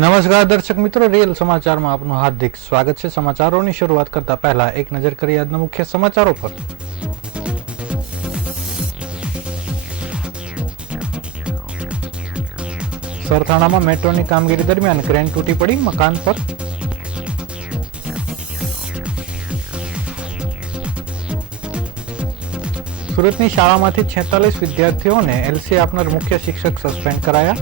નમસ્કાર દર્શક મિત્રો, રિયલ સમાચારમાં આપનું હાર્દિક સ્વાગત છે। સમાચારોની શરૂઆત કરતા પહેલા એક નજર કરીએ આજના મુખ્ય સમાચારો પર। સરથાણામાં મેટ્રોની કામગીરી દરમિયાન ક્રેન તૂટી પડી મકાન પર। સુરતની શાળામાંથી 46 વિદ્યાર્થીઓને એલસી આપનાર મુખ્ય શિક્ષક સસ્પેન્ડ કરાયા।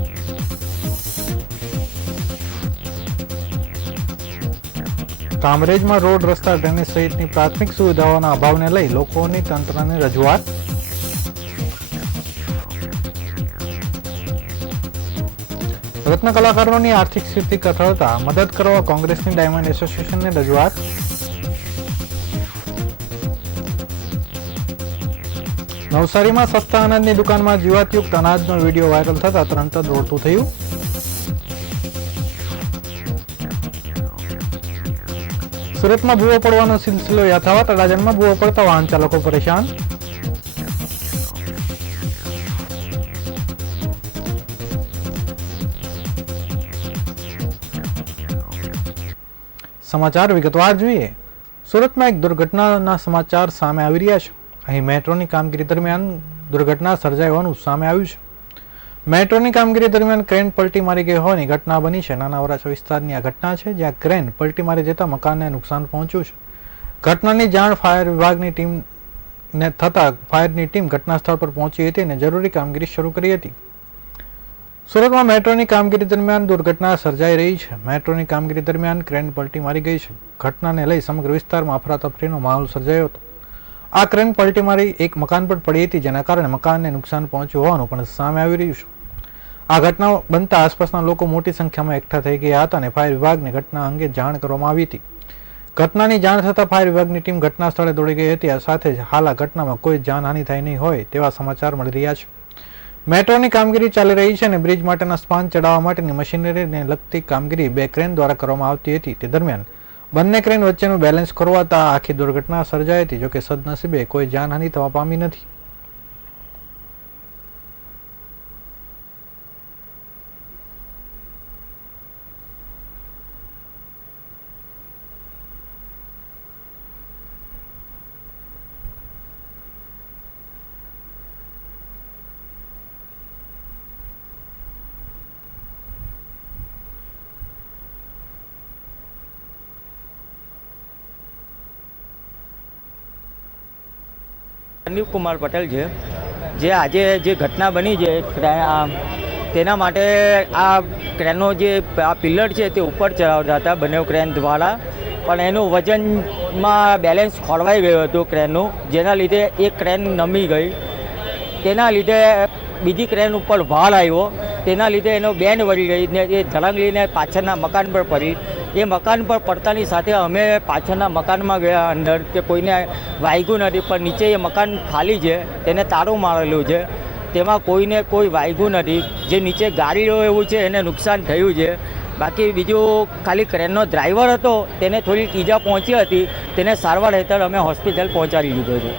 કામરેજમાં રોડ રસ્તા ડ્રેનેજ સહિતની પ્રાથમિક સુવિધાઓના અભાવને લઈ લોકોની તંત્રને રજૂઆત। રત્ન કલાકારોની આર્થિક સ્થિતિ કથળતા મદદ કરવા કોંગ્રેસની ડાયમંડ એસોસિએશનને રજૂઆત। નવસારીમાં સસ્તા અનાજની દુકાનમાં જીવાતયુક્ત અનાજનો વિડીયો વાયરલ થતા તરત જ દોડતું થયું। સુરતમાં ભૂવો પડવાનો સિલસિલો યથાવત, અડાજણમાં ભૂવો પડતા વાહન ચાલકો પરેશાન। સમાચાર વિગતવાર જોઈએ। સુરતમાં એક દુર્ઘટનાના સમાચાર સામે આવી રહ્યા છે। અહીં મેટ્રોની કામગીરી દરમિયાન દુર્ઘટના સર્જાઈ હોવાનું સામે આવ્યું છે। મેટ્રોની કામગીરી દરમિયાન ક્રેન પલટી મારી ગઈ હોવાની ઘટના બની છે। નાના વરાછા વિસ્તારની આ ઘટના છે, જ્યાં ક્રેન પલટી મારી જતા મકાનને નુકસાન પહોંચ્યું છે। ઘટનાની જાણ ફાયર વિભાગની ટીમને થતાં ફાયરની ટીમ ઘટના સ્થળ પર પહોંચી હતી અને જરૂરી કામગીરી શરૂ કરી હતી। સુરતમાં મેટ્રોની કામગીરી દરમિયાન દુર્ઘટના સર્જાઈ રહી છે। મેટ્રોની કામગીરી દરમિયાન ક્રેન પલટી મારી ગઈ છે। ઘટનાને લઈ સમગ્ર વિસ્તારમાં અફરાતફરીનો માહોલ સર્જાયો હતો। આ ક્રેન પલટી મારી એક મકાન પર પડી હતી, જેના કારણે મકાનને નુકસાન પહોંચ્યું હોવાનું પણ સામે આવી રહ્યું છે। આ ઘટના બનતા આસપાસના લોકો મોટી સંખ્યામાં એકઠા થઈ ગયા હતા અને ફાયર વિભાગને ઘટના અંગે જાણ કરવામાં આવી હતી। ઘટનાની જાણ થતાં ફાયર વિભાગની ટીમ ઘટના સ્થળે દોડી ગઈ હતી। આ સાથે જ હાલ આ ઘટનામાં કોઈ જાનહાનિ થઈ નહીં હોય તેવા સમાચાર મળી રહ્યા છે। મેટ્રોની કામગીરી ચાલી રહી છે અને બ્રિજ માટેના સ્પાન ચડાવવા માટેની મશીનરીને લગતી કામગીરી 2 ક્રેન દ્વારા કરવામાં આવતી હતી। તે દરમિયાન બંને ક્રેન વચ્ચેનું બેલેન્સ ખોરવાતા આખી દુર્ઘટના સર્જાઈ હતી। જોકે સદનસીબે કોઈ જાનહાનિ થવા પામી નથી। સંદીપ કુમાર પટેલ છે, જે આજે જે ઘટના બની છે તેના માટે આ ક્રેનનો જે આ પિલ્લર છે તે ઉપર ચડાવતા હતા બંને ક્રેન દ્વારા, પણ એનું વજનમાં બેલેન્સ ખોરવાઈ ગયું હતું ક્રેનનું, જેના લીધે એક ક્રેન નમી ગઈ। તેના લીધે બીજી ક્રેન ઉપર ભાર આવ્યો, તેના લીધે એનો બેન્ડ વળી ગઈ ને એ ધડંગલીને પાછળના મકાન પર પડી। એ મકાન પર પડતાની સાથે અમે પાછળના મકાનમાં ગયા અંદર, કે કોઈને વાગ્યું નથી, પણ નીચે એ મકાન ખાલી છે, તેને તાળું મારેલું છે, તેમાં કોઈને કોઈ વાગ્યું નથી। જે નીચે ગાડીઓ એવું છે એને નુકસાન થયું છે। બાકી બીજું ખાલી ક્રેનનો ડ્રાઈવર હતો, તેને થોડી ઈજા પહોંચી હતી, તેને સારવાર હેઠળ અમે હોસ્પિટલ પહોંચાડી દીધો છે।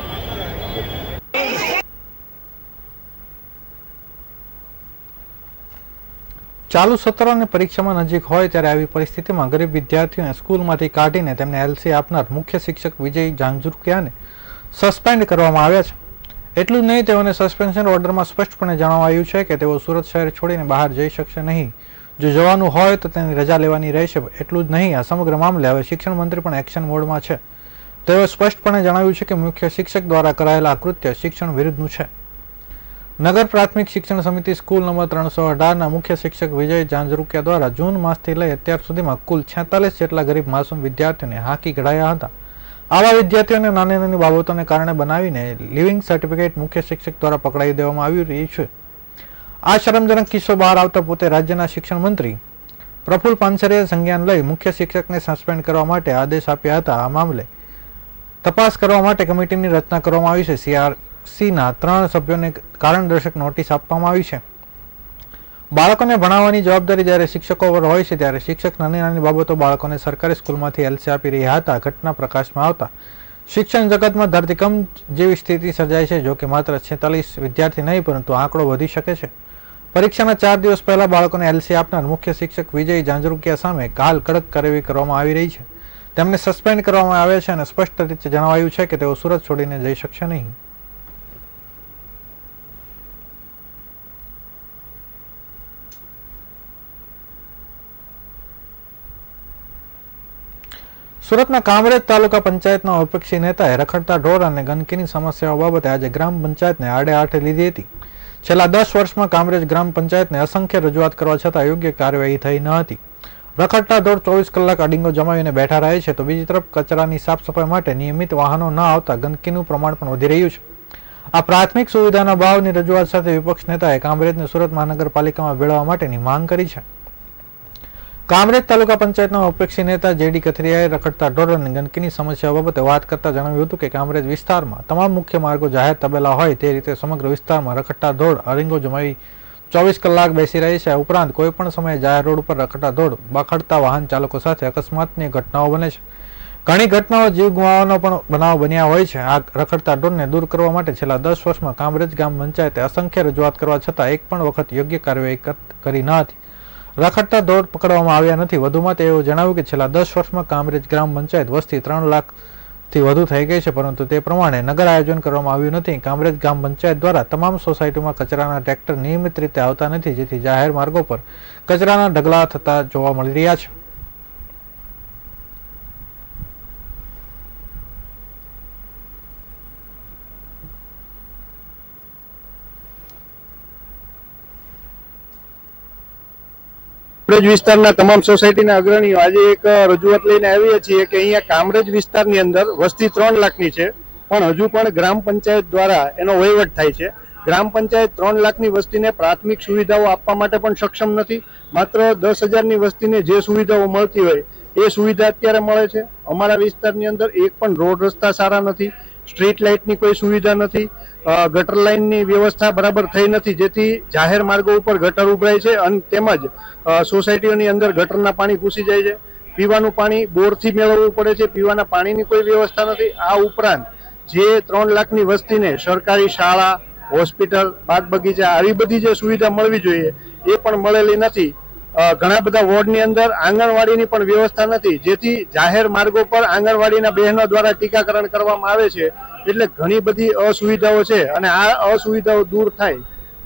ચાલુ સત્ર અને પરીક્ષામાં નજીક હોય ત્યારે આવી પરિસ્થિતિમાં ગરીબ વિદ્યાર્થીઓને સ્કૂલમાંથી કાઢીને તેમને એલસી આપનાર મુખ્ય શિક્ષક વિજય ઝાંઝુકિયાને સસ્પેન્ડ કરવામાં આવ્યા છે। એટલું જ નહીં, તેઓને સસ્પેન્શન ઓર્ડરમાં સ્પષ્ટપણે જણાવાયું છે કે તેઓ સુરત શહેર છોડીને બહાર જઈ શકશે નહીં। જો જવાનું હોય તો તેની રજા લેવાની રહેશે। એટલું જ નહીં, આ સમગ્ર મામલે હવે શિક્ષણ મંત્રી પણ એક્શન મોડમાં છે। તેઓએ સ્પષ્ટપણે જણાવ્યું છે કે મુખ્ય શિક્ષક દ્વારા કરાયેલા કૃત્ય શિક્ષણ વિરુદ્ધનું છે। નગર પ્રાથમિક શિક્ષણ સમિતિ સ્કૂલ નંબર 318ના મુખ્ય શિક્ષક વિજય ઝાંઝુકિયા દ્વારા જૂન માસથી લઈ અત્યાર સુધીમાં કુલ 46 જેટલા ગરીબ માસૂમ વિદ્યાર્થીઓને હાંકી કઢાયા હતા। આવા વિદ્યાર્થીઓને નાની નાની બાબતોને કારણે બનાવીને લિવિંગ સર્ટિફિકેટ મુખ્ય શિક્ષક દ્વારા પકડાઈ દેવામાં આવી રહી છે। આ શરમજનક કિસ્સો બહાર આવતા પોતે રાજ્યના શિક્ષણ મંત્રી પ્રફુલ પાનસરેએ સંજ્ઞાન લઈ મુખ્ય શિક્ષકને સસ્પેન્ડ કરવા માટે આદેશ આપ્યા હતા। આ મામલે તપાસ કરવા માટે કમિટીની રચના કરવામાં આવી છે। સીઆરસીના 3 સભ્યોને કારણદર્શક નોટિસ આપવામાં આવી છે। બાળકોને ભણાવવાની જવાબદારી જ્યારે શિક્ષકો પર હોય છે, ત્યારે શિક્ષક નાની નાની બાબતો બાળકોને સરકારી સ્કૂલમાંથી એલસી આપી રહ્યા હતા। ઘટના પ્રકાશમાં આવતા શિક્ષણ જગતમાં ધરતીકંપ જેવી સ્થિતિ સર્જાય છે। જો કે માત્ર 46 વિદ્યાર્થી નહીં, પરંતુ આંકડો વધી શકે છે। પરીક્ષાના 4 દિવસ પહેલા બાળકોને એલસી આપનાર મુખ્ય શિક્ષક વિજય ઝાંઝરુકિયા સામે હાલ કડક કાર્યવાહી કરવામાં આવી રહી છે. તેમને સસ્પેન્ડ કરવામાં આવ્યા છે અને સ્પષ્ટ રીતે જણાવાયું છે કે તેઓ સુરત છોડીને જઈ શકશે નહીં. સુરતના કામરેજ તાલુકા પંચાયતના વિપક્ષી નેતાએ રખડતા ઢોર અને ગંદકીની સમસ્યાઓ બાબતે આજે ગ્રામ પંચાયતને આડે હાથે લીધી હતી. છેલ્લા 10 વર્ષમાં કામરેજ ગ્રામ પંચાયતને અસંખ્ય રજૂઆત કરવા છતાં યોગ્ય કાર્યવાહી થઈ ન હતી. રખડતા ઢોર 24 કલાક અડીંગો જમાવીને બેઠા રહે છે તો બીજી તરફ કચરાની સાફ સફાઈ માટે નિયમિત વાહનો ન આવતા ગંદકીનું પ્રમાણ પણ વધી રહ્યું છે. આ પ્રાથમિક સુવિધાના ભાવની રજૂઆત સાથે વિપક્ષ નેતાએ કામરેજને સુરત મહાનગરપાલિકામાં ભેળવવા માટેની માંગ કરી છે. કામરેજ તાલુકા પંચાયતના વિપક્ષી નેતા જેડી કથિરિયાએ રખડતા ઢોર અને ગંદકીની સમસ્યા બાબતે વાત કરતા જણાવ્યું હતું કે કામરેજ વિસ્તારમાં તમામ મુખ્ય માર્ગો જાહેર તબેલા હોય તે રીતે સમગ્ર વિસ્તારમાં રખડતા ઢોર અરીંગો જમાવી 24 કલાક બેસી રહી છે. ઉપરાંત કોઈપણ સમયે જાહેર રોડ ઉપર રખડતા ઢોર બખડતા વાહન ચાલકો સાથે અકસ્માતની ઘટનાઓ બને છે. ઘણી ઘટનાઓ જીવ ગુમાવવાનો પણ બનાવ બન્યા હોય છે. આ રખડતા ઢોરને દૂર કરવા માટે છેલ્લા 10 વર્ષમાં કામરેજ ગ્રામ પંચાયતે અસંખ્ય રજૂઆત કરવા છતાં એક પણ વખત યોગ્ય કાર્યવાહી કરી ન હતી. રખડતા ઢોર પકડવામાં આવ્યા નથી. વધુમાં તેઓએ જણાવ્યું કે છેલ્લા 10 વર્ષમાં કામરેજ ગ્રામ પંચાયત વસ્તી 3 લાખથી વધુ થઈ ગઈ છે, પરંતુ તે પ્રમાણે નગર આયોજન કરવામાં આવ્યું નથી. કામરેજ ગ્રામ પંચાયત દ્વારા તમામ સોસાયટીમાં કચરાના ટ્રેક્ટર નિયમિત રીતે આવતા નથી, જેથી જાહેર માર્ગો પર કચરાના ઢગલા થતા જોવા મળી રહ્યા છે. કામરેજ વિસ્તારના તમામ સોસાયટીના અગ્રણીઓ આજે એક રજૂઆત લઈને આવીએ છીએ કે અહીંયા કામરેજ વિસ્તારની અંદર વસ્તી 3 લાખની છે, પણ હજુ પણ ગ્રામ પંચાયત દ્વારા એનો વહીવટ થાય છે. ગ્રામ પંચાયત 3 લાખની વસ્તીને પ્રાથમિક સુવિધાઓ આપવા માટે પણ સક્ષમ નથી. માત્ર 10,000ની વસ્તીને જે સુવિધાઓ મળતી હોય એ સુવિધા અત્યારે મળે છે. અમારા વિસ્તારની અંદર એક પણ રોડ રસ્તા સારા નથી, સ્ટ્રીટ લાઇટની કોઈ સુવિધા નથી, ગટર લાઇનની વ્યવસ્થા બરાબર થઈ નથી, જેથી જાહેર માર્ગો ઉપર ગટર ઉભરાય છે અને તેમજ સોસાયટીઓની અંદર ગટરના પાણી ઘૂસી જાય છે. પીવાનું પાણી બોરથી મેળવવું પડે છે, પીવાના પાણીની કોઈ વ્યવસ્થા નથી. આ ઉપરાંત જે 3 લાખની વસ્તીને સરકારી શાળા, હોસ્પિટલ, બાગ બગીચા આવી બધી જે સુવિધા મળવી જોઈએ એ પણ મળેલી નથી. ઘણા બધા વોર્ડની અંદર આંગણવાડીની પણ વ્યવસ્થા નથી, જેથી જાહેર માર્ગો પર આંગણવાડીના બહેનો દ્વારા ટીકાકરણ કરવામાં આવે છે. એટલે ઘણી બધી અસુવિધાઓ છે અને આ અસુવિધાઓ દૂર થાય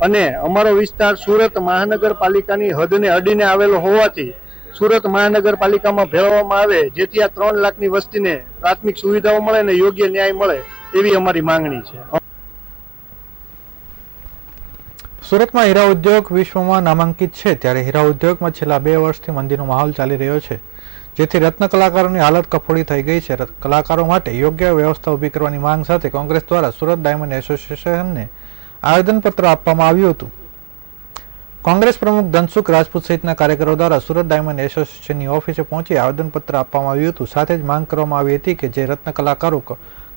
અને અમારો વિસ્તાર સુરત મહાનગરપાલિકાની હદને અડીને આવેલો હોવાથી સુરત મહાનગરપાલિકામાં ભેળવવામાં આવે, જેથી આ 3 લાખની વસ્તીને પ્રાથમિક સુવિધાઓ મળે અને યોગ્ય ન્યાય મળે એવી અમારી માંગણી છે. સુરતમાં હીરા ઉદ્યોગ વિશ્વમાં નામાંકિત છે, ત્યારે હીરા ઉદ્યોગમાં છેલ્લા 2 વર્ષથી મંદીનો માહોલ ચાલી રહ્યો છે, જેથી રત્ન કલાકારોની હાલત કફોડી થઈ ગઈ છે. કલાકારો માટે યોગ્ય વ્યવસ્થા ઊભી કરવાની માંગ સાથે કોંગ્રેસ દ્વારા સુરત ડાયમંડ એસોસિએશનને આવેદનપત્ર આપવામાં આવ્યું હતું. કોંગ્રેસ પ્રમુખ ધનસુખ રાજપૂત સહિતના કાર્યકરો દ્વારા સુરત ડાયમંડ એસોસિએશનની ઓફિસે પહોંચી આવેદનપત્ર આપવામાં આવ્યું હતું. સાથે જ માંગ કરવામાં આવી હતી કે જે રત્ન કલાકારો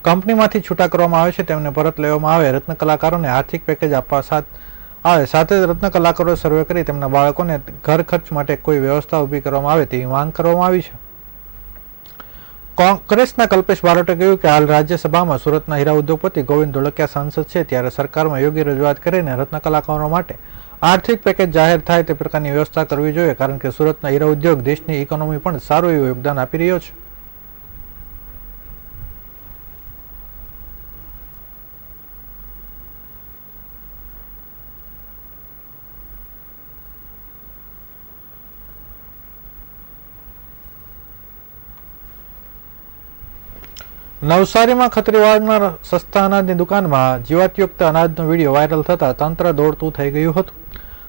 કંપનીમાંથી છૂટા કરવામાં આવે છે તેમને પરત લેવામાં આવે, રત્ન કલાકારોને આર્થિક પેકેજ આપવા સાથે જ રત્ન કલાકારો સર્વે કરી તેમના બાળકોને ઘર ખર્ચ માટે કોઈ વ્યવસ્થા ઊભી કરવામાં આવે તેવી માંગ કરવામાં આવી છે. કોંગ્રેસના કલ્પેશ બારોટે કહ્યું કે હાલ રાજ્યસભામાં સુરતના હીરા ઉદ્યોગપતિ ગોવિંદ ધોળકિયા સાંસદ છે, ત્યારે સરકારમાં યોગ્ય રજૂઆત કરીને રત્ન કલાકારો માટે આર્થિક પેકેજ જાહેર થાય તે પ્રકારની વ્યવસ્થા કરવી જોઈએ, કારણ કે સુરતના હીરા ઉદ્યોગ દેશની ઇકોનોમી પણ સારું એવું યોગદાન આપી રહ્યો છે. નવસારીમાં ખત્રીવાડના સસ્તા અનાજની દુકાનમાં જીવાતયુક્ત અનાજનો વિડીયો વાયરલ થતા તંત્ર દોડતું થઈ ગયું હતું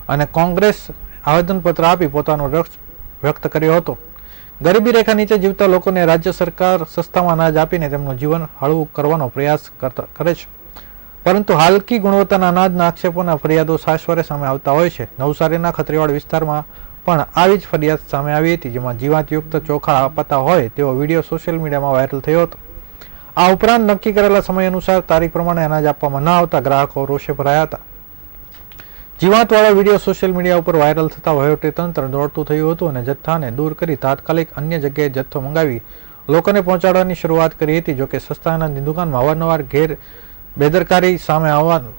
અને કોંગ્રેસ આવેદનપત્ર આપી પોતાનો રક્ષ વ્યક્ત કર્યો હતો. ગરીબી રેખા નીચે જીવતા લોકોને રાજ્ય સરકાર સસ્તામાં અનાજ આપીને તેમનું જીવન હળવું કરવાનો પ્રયાસ કરે છે, પરંતુ હાલકી ગુણવત્તાના અનાજના આક્ષેપોના ફરિયાદો સાસવારે સામે આવતા હોય છે. નવસારીના ખત્રીવાડ વિસ્તારમાં પણ આવી જ ફરિયાદ સામે આવી હતી, જેમાં જીવાતયુક્ત ચોખા અપાતા હોય તેવો વિડીયો સોશિયલ મીડિયામાં વાયરલ થયો હતો. આ ઉપરાંત નક્કી કરેલા સમય અનુસાર તારીખ પ્રમાણે અનાજ આપવામાં ન આવતા ગ્રાહકો રોષે ભરાયા હતા. જીવાતવાળો વિડીયો સોશિયલ મીડિયા ઉપર વાયરલ થતા વહીવટી તંત્ર દોડતું થયું હતું અને જથ્થાને દૂર કરી તાત્કાલિક અન્ય જગ્યાએ જથ્થો મંગાવી લોકોને પહોંચાડવાની શરૂઆત કરી હતી. જોકે સસ્તા અનાજની દુકાનમાં અવારનવાર બેદરકારી સામે આવવાનું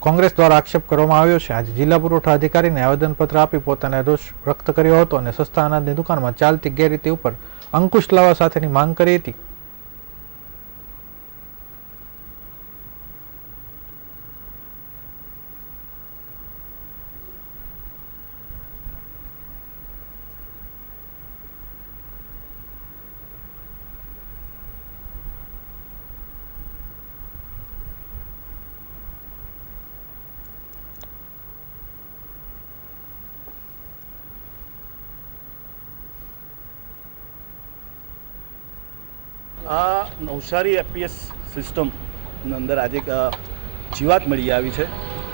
કોંગ્રેસ દ્વારા આક્ષેપ કરવામાં આવ્યો છે. આજે જિલ્લા પુરવઠા અધિકારીને આવેદનપત્ર આપી પોતાનો રોષ વ્યક્ત કર્યો હતો અને સસ્તા અનાજની દુકાનમાં ચાલતી ગેરરીતિ ઉપર અંકુશ લાવવા સાથેની માંગ કરી હતી. આ નવસારી એપીએસ સિસ્ટમની અંદર આજે એક જીવાત મળી આવી છે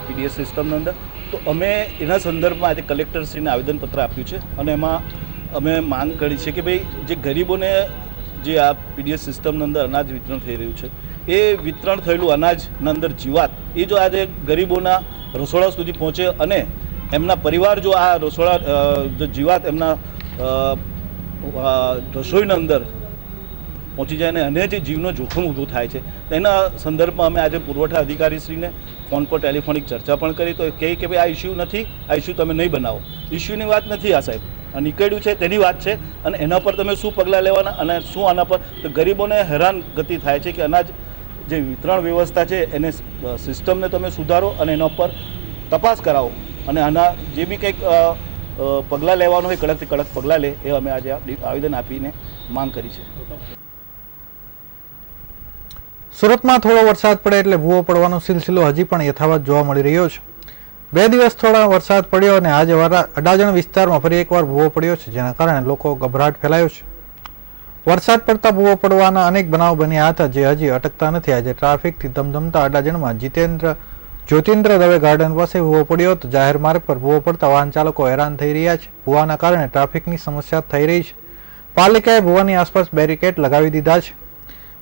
પીડીએસ સિસ્ટમની અંદર. તો અમે એના સંદર્ભમાં આજે કલેક્ટરશ્રીને આવેદનપત્ર આપ્યું છે અને એમાં અમે માંગ કરી છે કે ભાઈ જે ગરીબોને જે આ પીડીએસ સિસ્ટમની અંદર અનાજ વિતરણ થઈ રહ્યું છે એ વિતરણ થયેલું અનાજના અંદર જીવાત એ જો આજે ગરીબોના રસોડા સુધી પહોંચે અને એમના પરિવાર જો આ રસોડા જો જીવાત એમના રસોઈના અંદર પહોંચી જાય અને જે જીવનો જોખમ ઊભું થાય છે તેના સંદર્ભમાં અમે આજે પુરવઠા અધિકારીશ્રીને ફોન પર ટેલિફોનિક ચર્ચા પણ કરી. તો કહે કે ભાઈ આ ઇસ્યુ નથી, આ ઇસ્યુ તમે નહીં બનાવો. ઇસ્યુની વાત નથી આ સાહેબ, આ નીકળ્યું છે તેની વાત છે અને એના પર તમે શું પગલાં લેવાના અને શું આના પર. તો ગરીબોને હેરાન ગતિ થાય છે કે અનાજ જે વિતરણ વ્યવસ્થા છે એને સિસ્ટમને તમે સુધારો અને એના પર તપાસ કરાવો અને આના જે બી કંઈક પગલાં લેવાનું હોય કડકથી કડક પગલાં લે એ અમે આજે આવેદન આપીને માંગ કરી છે. સુરતમાં થોડો વરસાદ પડે એટલે ભૂવો પડવાનો સિલસિલો હજી પણ યથાવત જોવા મળી રહ્યો છે. 2 દિવસ થોડા વરસાદ પડ્યો અને આજે અડાજણ વિસ્તારમાં ફરી એકવાર ભૂવો પડ્યો છે, જેના કારણે લોકો ગભરાટ ફેલાયો છે. વરસાદ પડતા ભૂવો પડવાના અનેક બનાવ બન્યા હતા જે હજી અટકતા નથી. આજે ટ્રાફિકથી ધમધમતા અડાજણમાં જ્યોતિન્દ્ર દવે ગાર્ડન પાસે ભૂવો પડ્યો હતો. જાહેર માર્ગ પર ભૂવો પડતા વાહન ચાલકો હેરાન થઈ રહ્યા છે. ભૂવાના કારણે ટ્રાફિકની સમસ્યા થઈ રહી છે. પાલિકાએ ભૂવાની આસપાસ બેરિકેડ લગાવી દીધા છે.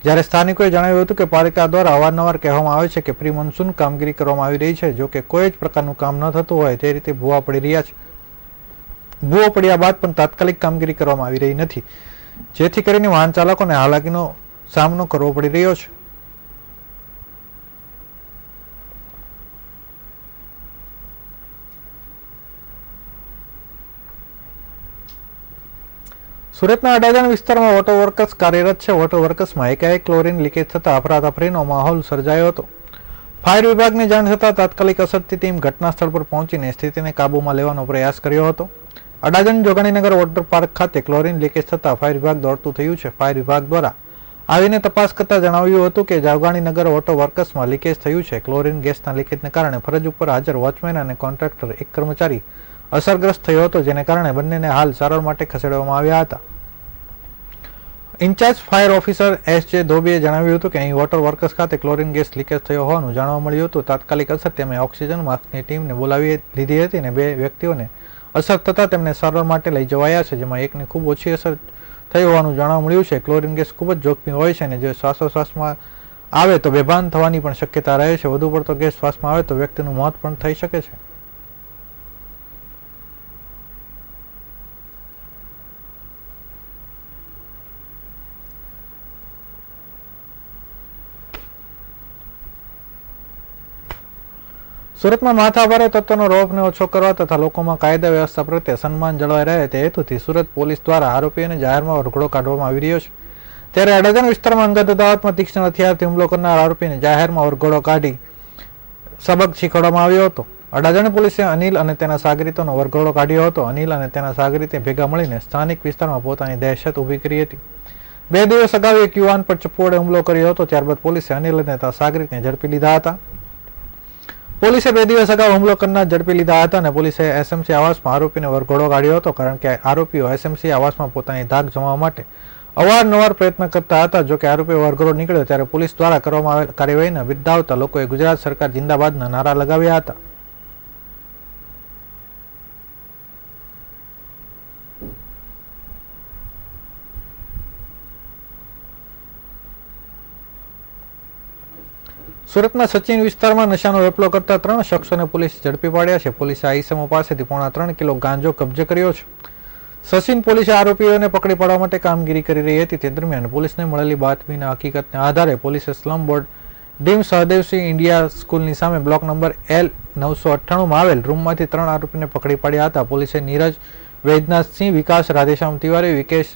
જ્યારે સ્થાનિકોએ જણાવ્યું હતું કે પાલિકા દ્વારા અવારનવાર કહેવામાં આવે છે કે પ્રી મોન્સૂન કામગીરી કરવામાં આવી રહી છે, જો કે કોઈ જ પ્રકારનું કામ ન થતું હોય તે રીતે ભૂવા પડી રહ્યા છે. ભૂવો પડ્યા બાદ પણ તાત્કાલિક કામગીરી કરવામાં આવી રહી નથી, જેથી કરીને વાહન ચાલકોને હાલાકીનો સામનો કરવો પડી રહ્યો છે. સુરતના અડાજણ વિસ્તારમાં ઓટો વર્કર્સ કાર્યરત છે. ઓટો વર્કર્સમાં એકાએક ક્લોરીન લીકેજ થતા અફરાતફરીનો માહોલ સર્જાયો હતો. ફાયર વિભાગને જાણ થતાં તાત્કાલિક અસરથી ટીમ ઘટના સ્થળ પર પહોંચીને સ્થિતિને કાબૂમાં લેવાનો પ્રયાસ કર્યો હતો. અડાજણ જોગાણીનગર વોટર પાર્ક ખાતે ક્લોરીન લીકેજ થતાં ફાયર વિભાગ દોડતું થયું છે. ફાયર વિભાગ દ્વારા આવીને તપાસ કરતા જણાવ્યું હતું કે જોગાણીનગર ઓટો વર્કર્સમાં લીકેજ થયું છે. ક્લોરીન ગેસના લીકેજને કારણે ફરજ ઉપર હાજર વોચમેન અને કોન્ટ્રાક્ટર એક કર્મચારી અસરગ્રસ્ત થયો હતો, જેને કારણે બંનેને હાલ સારવાર માટે ખસેડવામાં આવ્યા હતા. Incharge fire officer S.J. ધોબીએ જણાવ્યું હતું કે અહીં વોટર વર્કર્સ ખાતે ક્લોરીન ગેસ લીકેજ થયો હોવાનું જાણવા મળ્યું હતું. તાત્કાલિક અસર તેમણે ઓક્સિજન માસ્કની ટીમને બોલાવી લીધી હતી અને 2 વ્યક્તિઓને અસર થતાં તેમને સારવાર માટે લઈ જવાયા છે, જેમાં એકને ખૂબ ઓછી અસર થઈ હોવાનું જાણવા મળ્યું છે. ક્લોરીન ગેસ ખૂબ જ જોખમી હોય છે અને જો શ્વાસોશ્વાસમાં આવે તો બેભાન થવાની પણ શક્યતા રહે છે. વધુ પડતો ગેસ શ્વાસમાં આવે તો વ્યક્તિનું મોત પણ થઈ શકે છે. સુરતમાં માથાભારે તત્વોનો રોપને ઓછો કરવા તથા લોકોમાં કાયદા વ્યવસ્થા પ્રત્યે સન્માન જળવાઈ રહે તે હેતુથી સુરત પોલીસ દ્વારા આરોપીઓને જાહેરમાં વરઘોડો કાઢવામાં આવી રહ્યો છે. ત્યારે અડાજણ વિસ્તારમાં અંગત અદાવતમાં તીક્ષ્ણ હથિયારથી હુમલો કરનાર આરોપીને જાહેરમાં વરઘોડો કાઢી સબક શીખવવામાં આવ્યો હતો. અડાજણ પોલીસે અનિલ અને તેના સાગરીતોનો વરઘોડો કાઢ્યો હતો. અનિલ અને તેના સાગરીતે ભેગા મળીને સ્થાનિક વિસ્તારમાં પોતાની દહેશત ઊભી કરી હતી. 2 દિવસ અગાઉ એક યુવાન પર ચપ્પુ વડે હુમલો કર્યો હતો. ત્યારબાદ પોલીસે અનિલ અને તેના સાગરીતને ઝડપી લીધા હતા. પોલીસે 2 દિવસ અગાઉ હુમલો કરનાર ઝડપી લીધા હતા અને પોલીસે એસએમસી આવાસમાં આરોપીને વરઘોડો કાઢ્યો હતો, કારણ કે આરોપીઓ એસએમસી આવાસમાં પોતાની ધાક જમાવવા માટે અવારનવાર પ્રયત્ન કરતા હતા. જો કે આરોપીઓ વરઘોડો નીકળ્યો ત્યારે પોલીસ દ્વારા કરવામાં આવેલ કાર્યવાહીને બિરદાવતા લોકોએ ગુજરાત સરકાર જિંદાબાદના નારા લગાવ્યા હતા. સુરતના સચિન વિસ્તારમાં નશાનો વેપલો કરતા 3 શખ્સોને પોલીસે ઝડપી પાડ્યા છે. પોલીસે આ ઈસમો પાસેથી 3.5 કિલો ગાંજો કબજે કર્યો છે. સચિન પોલીસે આરોપીઓને પકડી પાડવા માટે કામગીરી કરી રહી હતી. તે દરમિયાન પોલીસને મળેલી બાતમીના હકીકતને આધારે પોલીસે slum board dim Sahdevsinh India સ્કૂલની સામે બ્લોક નંબર L998માં આવેલ રૂમમાંથી 3 આરોપીને પકડી પાડ્યા હતા. પોલીસે નીરજ વૈદ્યનાથસિંહ, વિકાસ રાધેશ્યામ તિવારી, વિકેશ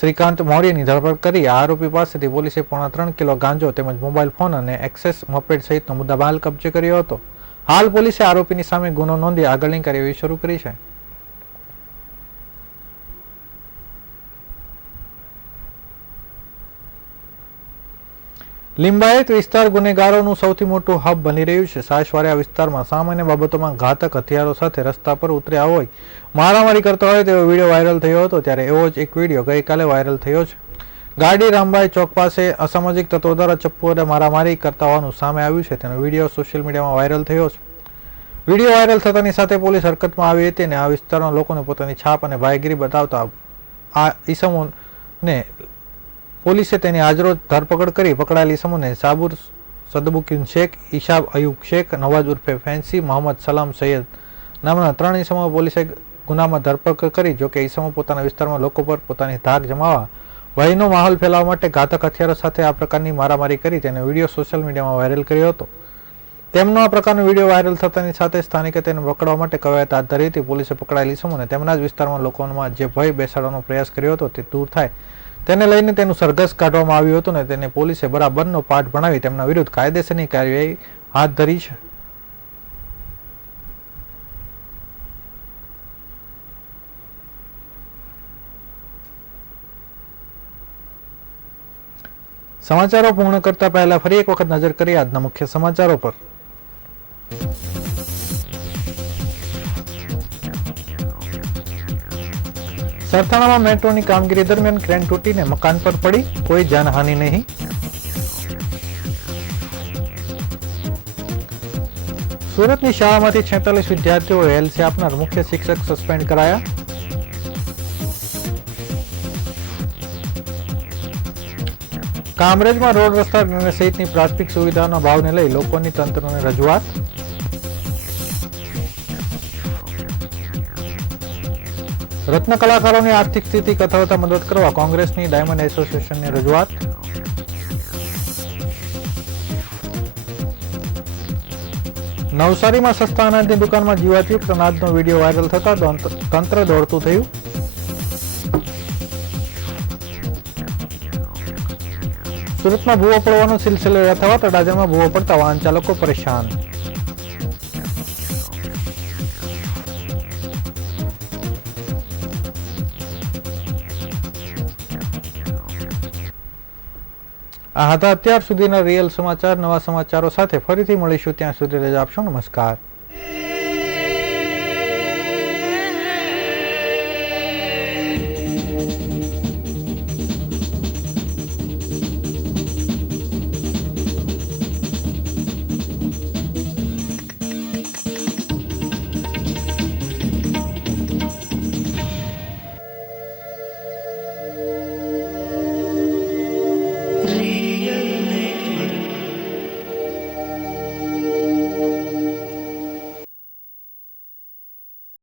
શ્રીકાંત મૌર્યની ધરપકડ કરી. આ આરોપી પાસેથી પોલીસે 3.5 કિલો ગાંજો તેમજ મોબાઈલ ફોન અને એક્સેસ મોપેડ સહિતનો મુદ્દામાલ કબજે કર્યો હતો. હાલ પોલીસે આરોપીની સામે ગુનો નોંધી આગળની કાર્યવાહી શરૂ કરી છે. લિંબાયત વિસ્તાર ગુનેગારોનું સૌથી મોટું હબ બની રહ્યું છે. સાયસવાડિયા વિસ્તારમાં સામાન્ય બાબતોમાં ઘાતક હથિયારો સાથે રસ્તા પર ઉતર્યા હોય મારામારી કરતા હોય તેવો વિડીયો વાયરલ થયો હતો. ત્યારે એવો જ એક વિડીયો ગઈકાલે વાયરલ થયો છે. ગાડી રામબાઈ ચોક પાસે અસામાજિક તત્વો દ્વારા ચપ્પુ અને મારામારી કરતા હોવાનું સામે આવ્યું છે. તેનો વિડીયો સોશિયલ મીડિયામાં વાયરલ થયો છે. વિડીયો વાયરલ થતાની સાથે પોલીસ હરકતમાં આવી હતી અને આ વિસ્તારના લોકોને પોતાની છાપ અને ભાઈગીરી બતાવતા આ ઈસમોને પોલીસે તેની આજરોજ ધરપકડ કરી. પકડાયેલ ઈસમોને સાબુર સદબુકીન શેખ, ઈશાબ અયુબ શેખ, નવાજ ઉર્ફે ફેન્સી, મોહમ્મદ સલામ સૈયદ નામના 3 ઈસમો પોલીસે ગુનામાં ધરપકડ કરી. જોકે ઈસમો પોતાના વિસ્તારમાં લોકો પર પોતાની ધાક જમાવવા, ભયનો માહોલ ફેલાવવા માટે ઘાતક હથિયારો સાથે આ પ્રકારની મારામારી કરી તેનો વિડીયો સોશિયલ મીડિયામાં વાયરલ કર્યો હતો. તેમનો આ પ્રકારનો વિડીયો વાયરલ થતાની સાથે સ્થાનિકે તેને પકડવા માટે કવાયત હાથ ધરી હતી. પોલીસે પકડાયેલ ઈસમોને તેમના જ વિસ્તારમાં લોકોમાં જે ભય બેસાડવાનો પ્રયાસ કર્યો હતો તે દૂર થાય તેને લઈને તેનું સરઘસ કાઢવામાં આવ્યું હતું અને તેને પોલીસે બરાબરનો પાઠ ભણાવી તેમના વિરુદ્ધ કાયદેસરની કાર્યવાહી હાથ ધરી છે. સમાચારો પૂર્ણ કરતા પહેલા ફરી એક વખત નજર કરીએ આજના મુખ્ય સમાચારો પર. સરથાણામાં મેટ્રોની કામગીરી દરમિયાન ક્રેન તૂટીને મકાન પર પડી, કોઈ જાનહાનિ નહીં. સુરતની શાળામાંથી 46 વિદ્યાર્થીઓએ એલસી આપનાર મુખ્ય શિક્ષક સસ્પેન્ડ કરાયા. કામરેજમાં રોડ રસ્તા અને સહિતની પ્રાથમિક સુવિધાઓના ભાવને લઈ લોકોની તંત્રને રજૂઆત. રત્ન કલાકારોની આર્થિક સ્થિતિ કથળતા મદદ કરવા કોંગ્રેસની ડાયમંડ એસોસિએશનની રજૂઆત. નવસારીમાં સસ્તા અનાજની દુકાનમાં જીવાતયુક્ત અનાજનો વિડીયો વાયરલ થતા તંત્ર દોડતું થયું. સુરતમાં ભૂવો પડવાનો સિલસિલો યથાવત, અડાજણમાં ભૂવો પડતા વાહન ચાલકો પરેશાન. આ હતા અત્યાર સુધીના રિયલ સમાચાર. નવા સમાચારો સાથે ફરીથી મળીશું. ત્યાં સુધી રજા આપશો. નમસ્કાર. Real